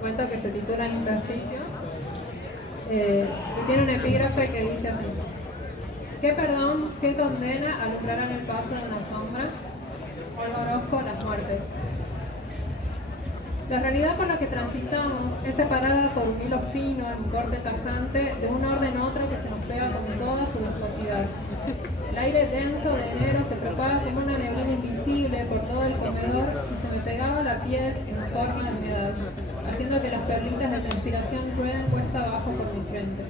vuelta que se titula Intersticio, y tiene un epígrafe que dice así: ¿qué perdón, qué condena alumbrarán el paso de una sombra? Olga Orozco, Las muertes. La realidad por la que transitamos es separada por un hilo fino en un corte tajante de un orden otro que se nos pega con toda su viscosidad. El aire denso de enero se propaga como una neblina invisible por todo el comedor y se me pegaba a la piel en forma de humedad, haciendo que las perlitas de transpiración rueden cuesta abajo por mi frente.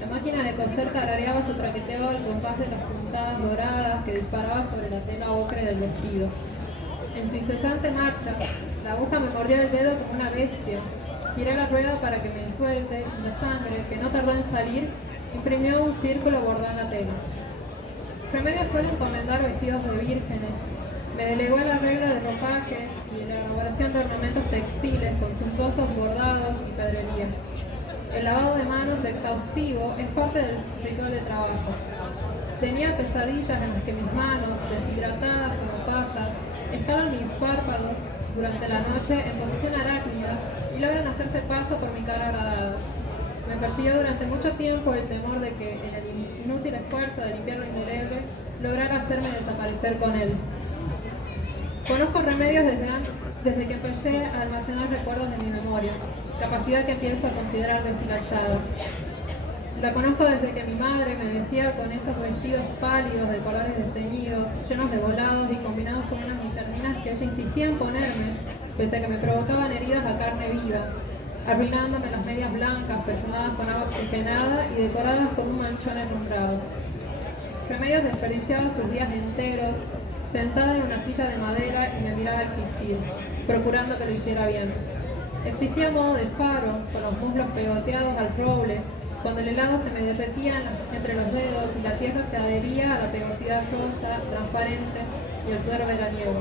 La máquina de coser tarareaba su traqueteo al compás de las puntadas doradas que disparaba sobre la tela ocre del vestido. En su incesante marcha, la aguja me mordió el dedo como una bestia. Giré la rueda para que me suelte y la sangre, que no tardó en salir, imprimió un círculo bordado en la tela. Remedios suele encomendar vestidos de vírgenes. Me delegó el arreglo de ropajes y la elaboración de ornamentos textiles con suntuosos bordados y pedrería. El lavado de manos exhaustivo es parte del ritual de trabajo. Tenía pesadillas en las que mis manos, deshidratadas como pasas, escalan mis párpados durante la noche en posición arácnida y logran hacerse paso por mi cara agradada. Me persiguió durante mucho tiempo el temor de que, en el inútil esfuerzo de limpiar lo indeleble, lograra hacerme desaparecer con él. Conozco Remedios desde que empecé a almacenar recuerdos de mi memoria, capacidad que empiezo a considerar deshilachada. La conozco desde que mi madre me vestía con esos vestidos pálidos de colores desteñidos, llenos de volados y combinados con unas millarminas que ella insistía en ponerme, pese a que me provocaban heridas a carne viva, arruinándome las medias blancas perfumadas con agua oxigenada y decoradas con un manchón herrumbrado. Remedios desperdiciaba sus días enteros, sentada en una silla de madera y me miraba existir, procurando que lo hiciera bien. Existía a modo de faro, con los muslos pegoteados al roble, cuando el helado se me derretía entre los dedos y la tierra se adhería a la pegosidad rosa, transparente y el sudor veraniego.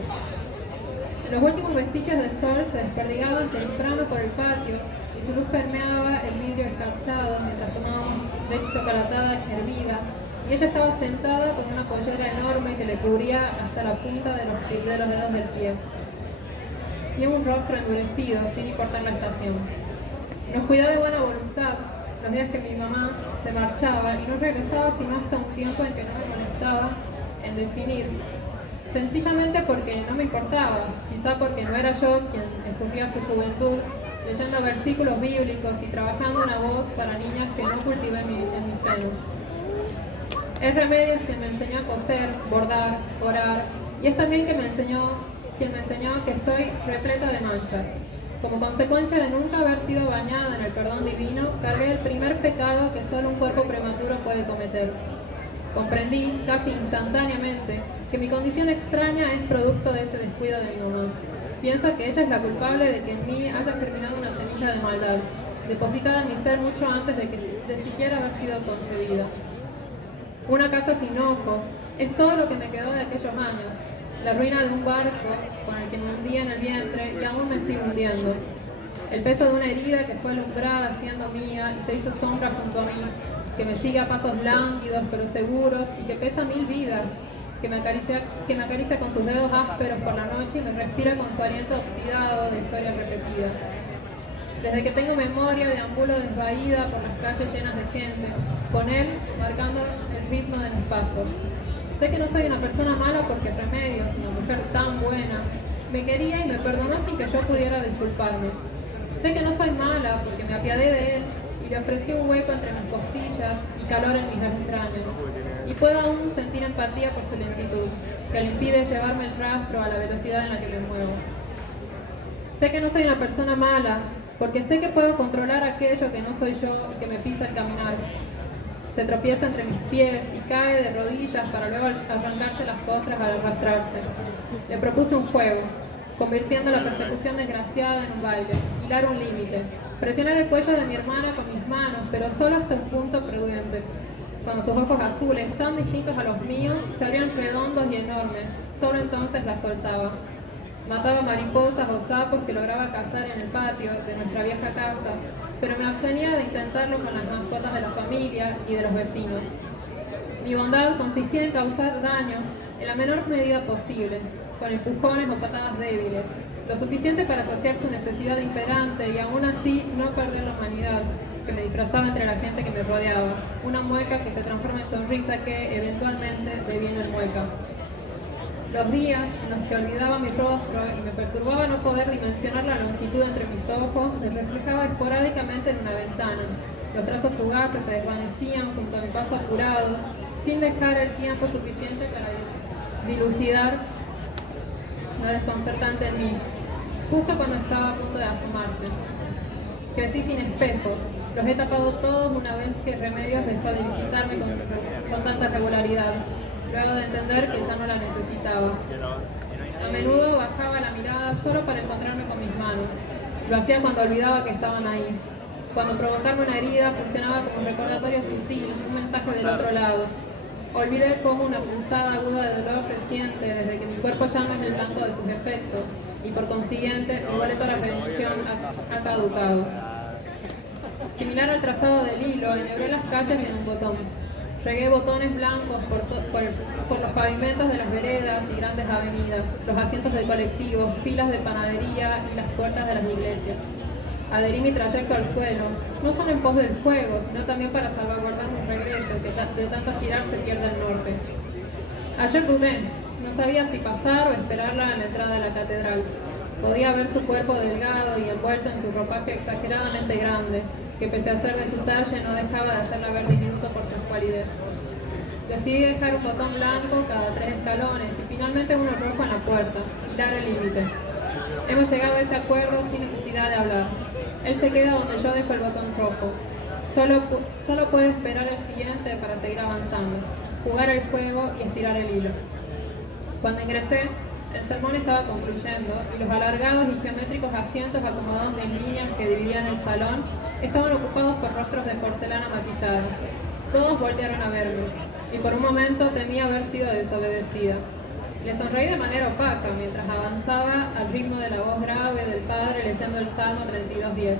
Los últimos vestigios de sol se desperdigaban temprano por el patio y su luz permeaba el vidrio escarchado mientras tomábamos leche chocolatada hervida, y ella estaba sentada con una pollera enorme que le cubría hasta la punta de los dedos del pie. Tiene un rostro endurecido, sin importar la estación. Nos cuidó de buena voluntad los días que mi mamá se marchaba y no regresaba sino hasta un tiempo en que no me molestaba en definir, sencillamente porque no me importaba, quizá porque no era yo quien escurría su juventud, leyendo versículos bíblicos y trabajando una voz para niñas que no cultivé en mi seno. Es Remedios quien me enseñó a coser, bordar, orar, y es también quien me enseñó que estoy repleta de manchas. Como consecuencia de nunca haber sido bañada en el perdón divino, cargué el primer pecado que solo un cuerpo prematuro puede cometer. Comprendí, casi instantáneamente, que mi condición extraña es producto de ese descuido de mi mamá. Pienso que ella es la culpable de que en mí haya germinado una semilla de maldad, depositada en mi ser mucho antes de siquiera haber sido concebida. Una casa sin ojos es todo lo que me quedó de aquellos años. La ruina de un barco con el que me hundía en el vientre y aún me sigue hundiendo. El peso de una herida que fue alumbrada siendo mía y se hizo sombra junto a mí, que me sigue a pasos lánguidos pero seguros y que pesa 1000 vidas, que me acaricia con sus dedos ásperos por la noche y me respira con su aliento oxidado de historias repetidas. Desde que tengo memoria, deambulo desvaída por las calles llenas de gente, con él marcando el ritmo de mis pasos. Sé que no soy una persona mala porque Remedios, una mujer tan buena, me quería y me perdonó sin que yo pudiera disculparme. Sé que no soy mala porque me apiadé de él y le ofrecí un hueco entre mis costillas y calor en mis entrañas. Y puedo aún sentir empatía por su lentitud, que le impide llevarme el rastro a la velocidad en la que me muevo. Sé que no soy una persona mala porque sé que puedo controlar aquello que no soy yo y que me pisa al caminar. Se tropieza entre mis pies y cae de rodillas para luego arrancarse las costras al arrastrarse. Le propuse un juego, convirtiendo la persecución desgraciada en un baile, hilar un límite, presionar el cuello de mi hermana con mis manos, pero solo hasta un punto prudente. Cuando sus ojos azules, tan distintos a los míos, se abrían redondos y enormes, solo entonces la soltaba. Mataba mariposas o sapos que lograba cazar en el patio de nuestra vieja casa, pero me abstenía de intentarlo con las mascotas de la familia y de los vecinos. Mi bondad consistía en causar daño en la menor medida posible, con empujones o patadas débiles, Lo suficiente para saciar su necesidad imperante y aún así no perder la humanidad que me disfrazaba entre la gente que me rodeaba. Una mueca que se transforma en sonrisa que eventualmente deviene en mueca. Los días en los que olvidaba mi rostro y me perturbaba no poder dimensionar la longitud entre mis ojos, me reflejaba esporádicamente en una ventana. Los trazos fugaces se desvanecían junto a mi paso apurado, sin dejar el tiempo suficiente para dilucidar lo desconcertante en mí, justo cuando estaba a punto de asomarse. Crecí sin espejos, los he tapado todos una vez que Remedios dejó de visitarme con tanta regularidad, luego de entender que ya no la necesitaba. A menudo bajaba la mirada solo para encontrarme con mis manos. Lo hacía cuando olvidaba que estaban ahí. Cuando provocarme una herida funcionaba como un recordatorio sutil, un mensaje del otro lado. Olvidé cómo una punzada aguda de dolor se siente desde que mi cuerpo ya no es el blanco de sus efectos y por consiguiente mi boleto a la redención ha caducado. Similar al trazado del hilo, enhebré las calles en un botón. Regué botones blancos por los pavimentos de las veredas y grandes avenidas, los asientos de colectivos, filas de panadería y las puertas de las iglesias. Adherí mi trayecto al suelo, no solo en pos del juego, sino también para salvaguardar un regreso que de tanto girar se pierde el norte. Ayer dudé, no sabía si pasar o esperarla en la entrada de la catedral. Podía ver su cuerpo delgado y envuelto en su ropaje exageradamente grande, que pese a ser de su talle no dejaba de hacerla ver diminuto por su escualidez. Decidí dejar un botón blanco cada 3 escalones y finalmente uno rojo en la puerta, hilar el límite. Hemos llegado a ese acuerdo sin necesidad de hablar. Él se queda donde yo dejo el botón rojo. Solo puede esperar el siguiente para seguir avanzando, jugar el juego y estirar el hilo. Cuando ingresé, el sermón estaba concluyendo y los alargados y geométricos asientos acomodados en líneas que dividían el salón estaban ocupados por rostros de porcelana maquillada. Todos voltearon a verme y por un momento temí haber sido desobedecida. Le sonreí de manera opaca mientras avanzaba al ritmo de la voz grave del padre leyendo el Salmo 32:10.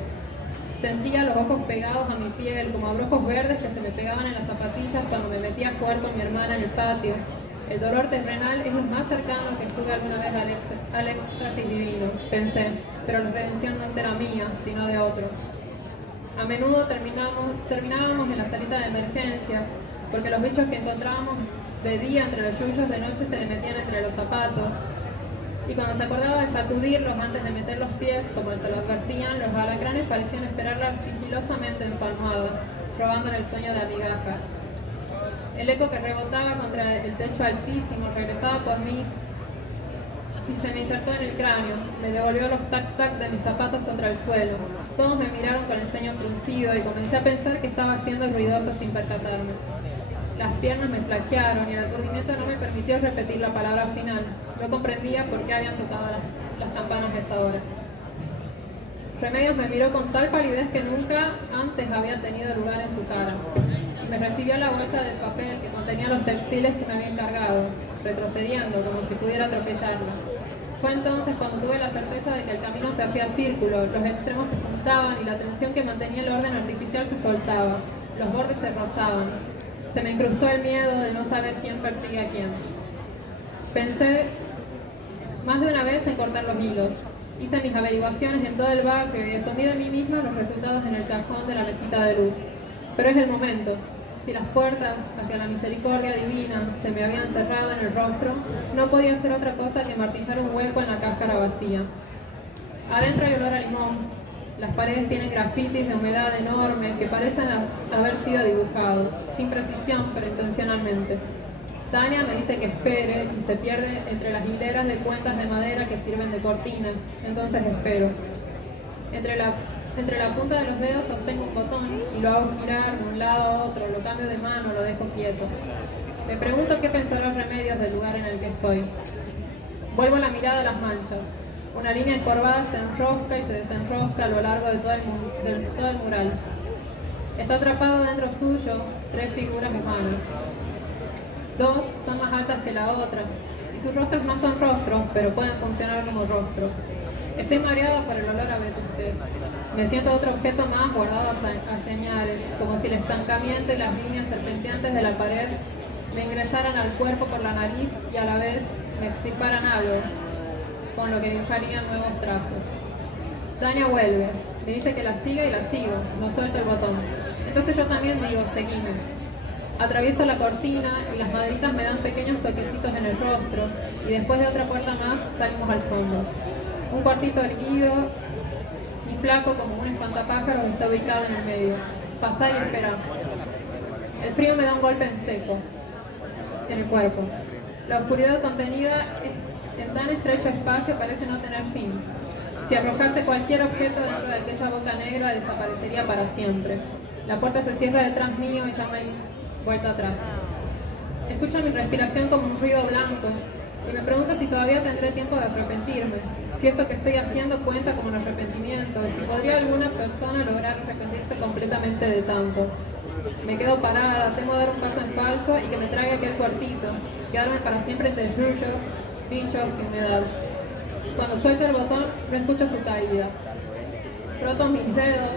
Sentía los ojos pegados a mi piel como abrojos verdes que se me pegaban en las zapatillas cuando me metía a jugar con mi hermana en el patio. El dolor terrenal es lo más cercano que estuve alguna vez al éxtasis divino, pensé, pero la redención no será mía, sino de otro. A menudo terminábamos en la salita de emergencias, porque los bichos que encontrábamos de día entre los yuyos de noche se le metían entre los zapatos, y cuando se acordaba de sacudirlos antes de meter los pies, como se lo advertían, los alacranes parecían esperarla sigilosamente en su almohada, robándole el sueño de amigajas. El eco que rebotaba contra el techo altísimo regresaba por mí y se me insertó en el cráneo. Me devolvió los tac-tac de mis zapatos contra el suelo. Todos me miraron con el ceño fruncido y comencé a pensar que estaba siendo ruidosa sin percatarme. Las piernas me flaquearon y el aturdimiento no me permitió repetir la palabra final. No comprendía por qué habían tocado las campanas a esa hora. Remedios me miró con tal palidez que nunca antes había tenido lugar en su cara. Me recibió la bolsa de papel que contenía los textiles que me había encargado, retrocediendo como si pudiera atropellarla. Fue entonces cuando tuve la certeza de que el camino se hacía círculo, los extremos se juntaban y la tensión que mantenía el orden artificial se soltaba, los bordes se rozaban. Se me incrustó el miedo de no saber quién persigue a quién. Pensé más de una vez en cortar los hilos. Hice mis averiguaciones en todo el barrio y escondí de mí misma los resultados en el cajón de la mesita de luz. Pero es el momento. Si las puertas hacia la misericordia divina se me habían cerrado en el rostro, no podía hacer otra cosa que martillar un hueco en la cáscara vacía. Adentro hay olor a limón. Las paredes tienen grafitis de humedad enorme que parecen haber sido dibujados, sin precisión, pero intencionalmente. Tania me dice que espere y se pierde entre las hileras de cuentas de madera que sirven de cortina. Entonces espero. Entre la punta de los dedos sostengo un botón y lo hago girar de un lado a otro, lo cambio de mano, lo dejo quieto. Me pregunto qué pensarán los Remedios del lugar en el que estoy. Vuelvo la mirada a las manchas. Una línea encorvada se enrosca y se desenrosca a lo largo de todo el mural. Está atrapado dentro suyo 3 figuras humanas. 2 son más altas que la otra, y sus rostros no son rostros, pero pueden funcionar como rostros. Estoy mareada por el olor a vetustés. Me siento otro objeto más guardado a señales, como si el estancamiento y las líneas serpenteantes de la pared me ingresaran al cuerpo por la nariz y a la vez me extirparan algo. con lo que dibujaría nuevos trazos. Tania vuelve, me dice que la siga y la sigo, no suelto el botón. Entonces yo también digo, seguime. Atravieso la cortina y las maderitas me dan pequeños toquecitos en el rostro y después de otra puerta más salimos al fondo. Un cuartito erguido y flaco como un espantapájaros está ubicado en el medio. Pasá y espera. El frío me da un golpe en seco en el cuerpo. La oscuridad contenida en tan estrecho espacio parece no tener fin. Si arrojase cualquier objeto dentro de aquella boca negra desaparecería para siempre. La puerta se cierra detrás mío y ya me he vuelto atrás. Escucho mi respiración como un ruido blanco y me pregunto si todavía tendré tiempo de arrepentirme, si esto que estoy haciendo cuenta como un arrepentimiento, si podría alguna persona lograr arrepentirse completamente de tanto. Me quedo parada, temo dar un paso en falso y que me traiga aquel cuartito, quedarme para siempre entre yuyos, bichos y humedad. Cuando suelto el botón, no escucho su caída. Froto mis dedos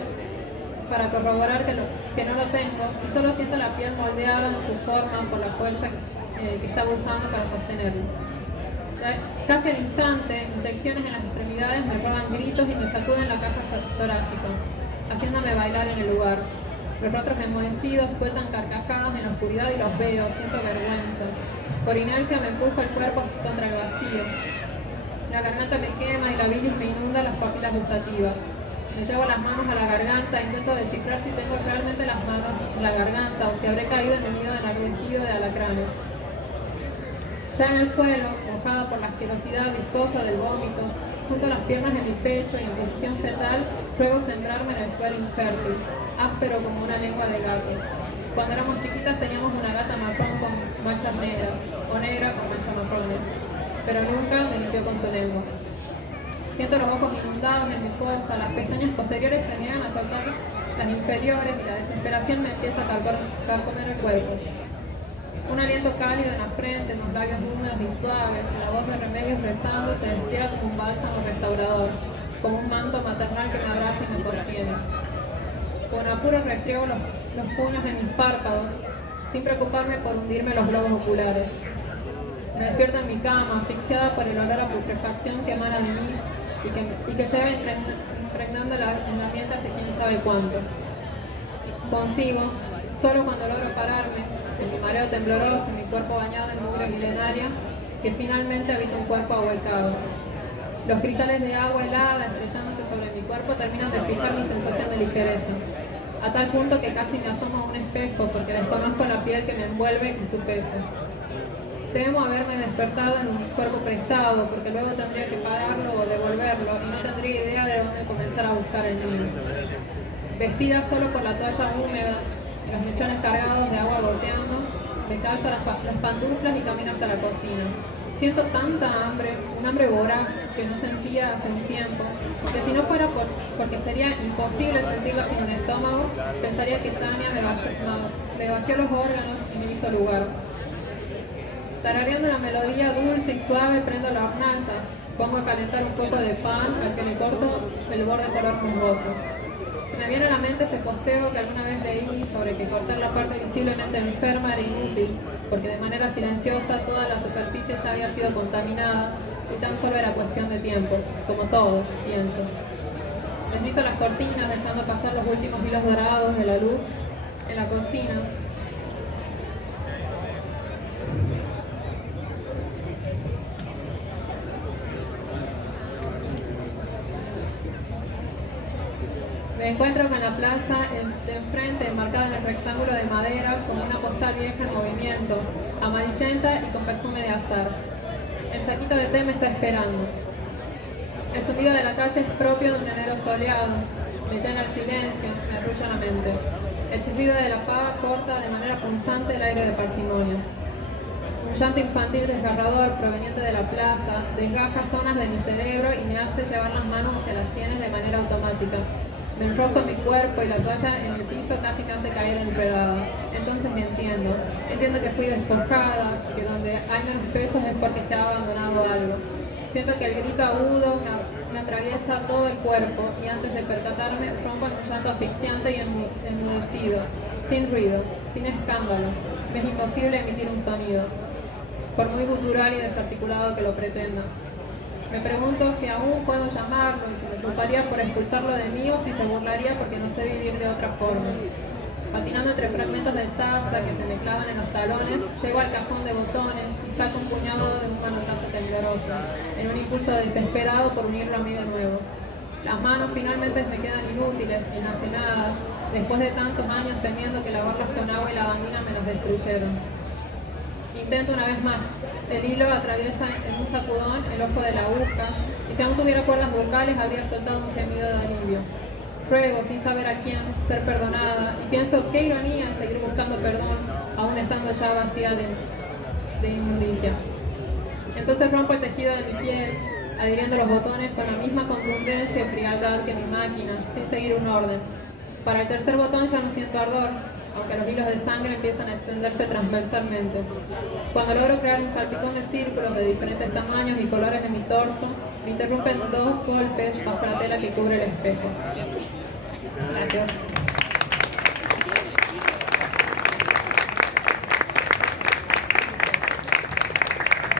para corroborar que no lo tengo y solo siento la piel moldeada en su forma por la fuerza que estaba usando para sostenerlo. Casi al instante, inyecciones en las extremidades me roban gritos y me sacuden la caja torácica, haciéndome bailar en el lugar. Los rostros enmohecidos sueltan carcajadas en la oscuridad y los veo, siento vergüenza. Por inercia me empujo el cuerpo contra el vacío. La garganta me quema y la bilis me inunda las papilas gustativas. Me llevo las manos a la garganta e intento descifrar si tengo realmente las manos en la garganta o si habré caído en un nido enardecido de alacranes. Ya en el suelo, mojada por la asquerosidad viscosa del vómito, junto las piernas en mi pecho y en posición fetal, pruebo centrarme en el suelo infértil, áspero como una lengua de gato. Cuando éramos chiquitas teníamos una gata marrón con manchas negras, o negra con manchas marrones, pero nunca me limpió con su lengua. Siento los ojos inundados en mi fosa, las pestañas posteriores se niegan a soltar las inferiores y la desesperación me empieza a carcomer el cuerpo. Un aliento cálido en la frente, unos labios húmedos y suaves, la voz de Remedios rezando se despliega como un bálsamo restaurador, como un manto maternal que me abraza y me sostiene. Con apuro restriego los puños en mis párpados, sin preocuparme por hundirme los globos oculares. Me despierto en mi cama, asfixiada por el olor a putrefacción que emana de mí y que lleva impregnando en la ambiente hace quién sabe cuánto. Consigo, solo cuando logro pararme, en mi mareo tembloroso, en mi cuerpo bañado en mugre milenaria, que finalmente habita un cuerpo ahuecado. Los cristales de agua helada estrellándose sobre mi cuerpo terminan de fijar mi sensación de ligereza, a tal punto que casi me asomo a un espejo porque desconozco la piel que me envuelve y su peso. Temo haberme despertado en un cuerpo prestado, porque luego tendría que pagarlo o devolverlo y no tendría idea de dónde comenzar a buscar el mío. Vestida solo por la toalla húmeda, los mechones cargados de agua goteando, me calzo las pantuflas y camino hasta la cocina. Siento tanta hambre, un hambre voraz que no sentía hace un tiempo, y que si no fuera porque sería imposible sentirla sin un estómago, pensaría que Tania me vació los órganos y me hizo lugar. Tarareando una melodía dulce y suave, prendo la hornalla, pongo a calentar un poco de pan al que le corto el borde color musgoso. Se me viene a la mente ese posteo que alguna vez leí sobre que cortar la parte visiblemente enferma era inútil, porque de manera silenciosa toda la superficie ya había sido contaminada y tan solo era cuestión de tiempo, como todo, pienso. Deslizo las cortinas dejando pasar los últimos hilos dorados de la luz en la cocina. Me encuentro con la plaza de enfrente, enmarcada en el rectángulo de madera, como una postal vieja en movimiento, amarillenta y con perfume de azar. El saquito de té me está esperando. El zumbido de la calle es propio de un enero soleado. Me llena el silencio, me arrulla la mente. El chirrido de la pava corta de manera punzante el aire de parsimonia. Un llanto infantil desgarrador proveniente de la plaza desgaja zonas de mi cerebro y me hace llevar las manos hacia las sienes de manera automática. Me enrosco en mi cuerpo y la toalla en el piso casi me hace caer enredada. Entonces me entiendo. Entiendo que fui despojada, que donde hay menos pesos es porque se ha abandonado algo. Siento que el grito agudo me atraviesa todo el cuerpo y antes de percatarme rompo en un llanto asfixiante y enmudecido, sin ruido, sin escándalo. Me es imposible emitir un sonido, por muy gutural y desarticulado que lo pretenda. Me pregunto si aún puedo llamarlo y si me culparía por expulsarlo de mí o si se burlaría porque no sé vivir de otra forma. Patinando entre fragmentos de taza que se me clavan en los talones, llego al cajón de botones y saco un puñado de un manotazo tembloroso, en un impulso desesperado por unirlo a mí de nuevo. Las manos finalmente me quedan inútiles, enajenadas, después de tantos años temiendo que lavarlas con agua y lavandina me las destruyeron. Intento una vez más. El hilo atraviesa en un sacudón el ojo de la aguja y si aún tuviera cuerdas vocales habría soltado un gemido de alivio. Ruego, sin saber a quién, ser perdonada y pienso qué ironía seguir buscando perdón aún estando ya vacía de inmundicia. Entonces rompo el tejido de mi piel, adhiriendo los botones con la misma contundencia y frialdad que mi máquina, sin seguir un orden. Para el tercer botón ya no siento ardor, aunque los hilos de sangre empiezan a extenderse transversalmente. Cuando logro crear un salpicón de círculos de diferentes tamaños y colores en mi torso, me interrumpen dos golpes bajo la tela que cubre el espejo. Gracias.